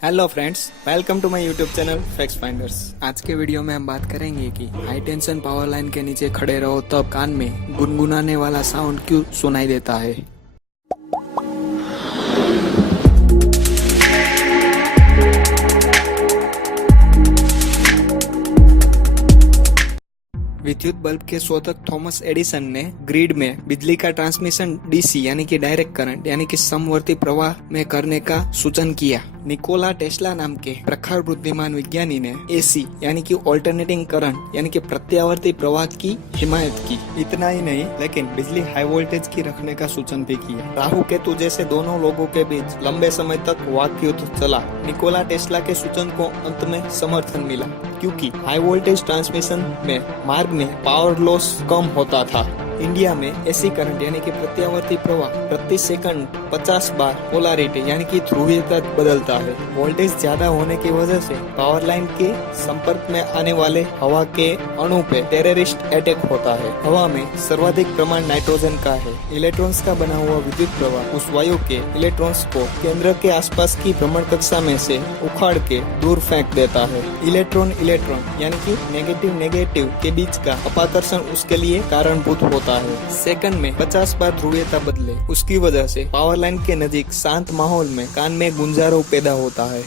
Hello friends, welcome to my YouTube channel facts finders. आज के video में हम बात करेंगे कि हाई टेंशन पावर लाइन के नीचे खड़े रहो तब कान में गुनगुनाने वाला साउंड क्यों सुनाई देता है। विद्युत बल्ब के शोधक थॉमस एडिसन ने ग्रिड में बिजली का ट्रांसमिशन डीसी यानी कि डायरेक्ट करंट यानी कि समवर्ती प्रवाह में करने का सूचन किया। निकोला टेस्ला नाम के प्रखर बुद्धिमान विज्ञानी ने एसी यानी कि ऑल्टरनेटिंग करंट यानी कि प्रत्यावर्ती प्रवाह की हिमायत की। इतना ही नहीं, लेकिन बिजली हाई वोल्टेज की रखने का सूचन भी किया। राहु केतु जैसे दोनों लोगों के बीच लंबे समय तक वाक युद्ध चला। निकोला टेस्ला के सूचन को अंत में समर्थन मिला क्योंकि हाई वोल्टेज ट्रांसमिशन में मार्ग में पावर लॉस कम होता था। इंडिया में एसी करंट यानी कि प्रत्यावर्ती प्रवाह प्रति सेकंड 50 बार पोलैरिटी यानी कि ध्रुवीयता बदलता है। वोल्टेज ज्यादा होने की वजह से पावर लाइन के संपर्क में आने वाले हवा के अणु पे टेररिस्ट अटैक होता है। हवा में सर्वाधिक प्रमाण नाइट्रोजन का है। इलेक्ट्रॉन्स का बना हुआ विद्युत प्रवाह उस वायु के इलेक्ट्रॉन्स को केंद्र के आसपास की भ्रमण कक्षा में से उखाड़ के दूर फेंक देता है। इलेक्ट्रॉन यानी कि नेगेटिव के बीच का अपाकर्षण उसके लिए कारणभूत होता है। सेकंड में 50 बार ध्रुवीयता बदले, उसकी वजह से पावर लाइन के नजीक शांत माहौल में कान में गुंजारो पैदा होता है।